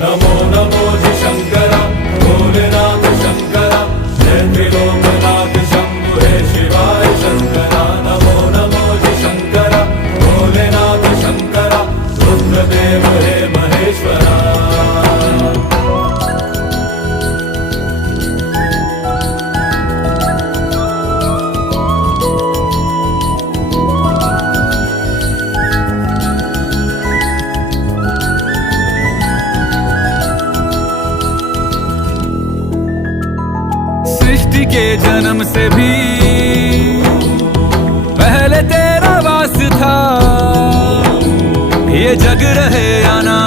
नमो नमो जी शंकरा भोलेनाथ शंकरा जय त्रिलोकनाथ शंभु हे शिवाय शंकरा। नमो नमो जी शंकरा भोलेनाथ शंकरा रुद्रदेव हे महेश्वरा। सृष्टि के जन्म से भी पहले तेरा वास था, ये जग रहे या ना